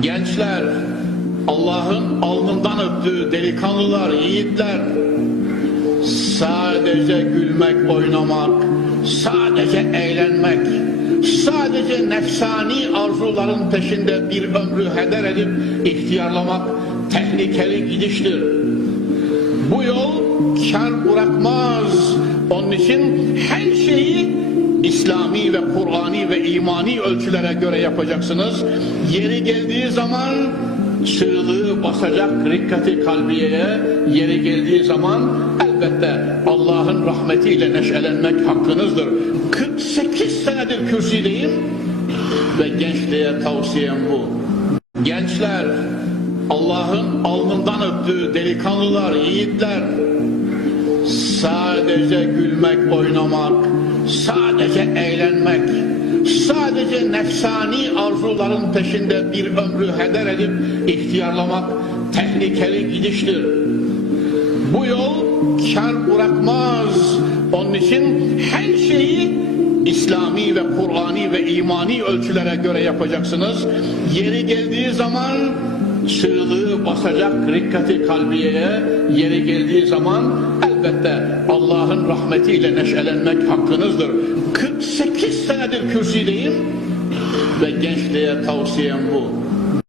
Gençler, Allah'ın alnından öptüğü delikanlılar, yiğitler, sadece gülmek, oynamak, sadece eğlenmek, sadece nefsani arzuların peşinde bir ömrü heder edip ihtiyarlamak tehlikeli gidiştir. Bu yol kar bırakmaz. Onun için her şeyi İslami ve Kur'ani ve imani ölçülere göre yapacaksınız. Yeri geldiği zaman çığlığı basacak rikkati kalbiyeye yeri geldiği zaman elbette Allah'ın rahmetiyle neşelenmek hakkınızdır. 48 senedir kürsüdeyim ve gençliğe tavsiyem bu. Gençler, Allah'ın alnından öptüğü delikanlılar, yiğitler, sadece gülmek, oynamak, sadece eğlenmek, sadece nefsani arzuların peşinde bir ömrü heder edip ihtiyarlamak tehlikeli gidiştir. Bu yol kar bırakmaz. Onun için her şeyi İslami ve Kur'ani ve imani ölçülere göre yapacaksınız. Yeri geldiği zaman çığlığı basacak rikkati kalbiyeye yeri geldiği zaman elbette Allah'ın rahmetiyle neşelenmek hakkınızdır. 48 senedir kürsüdeyim ve gençliğe tavsiyem bu.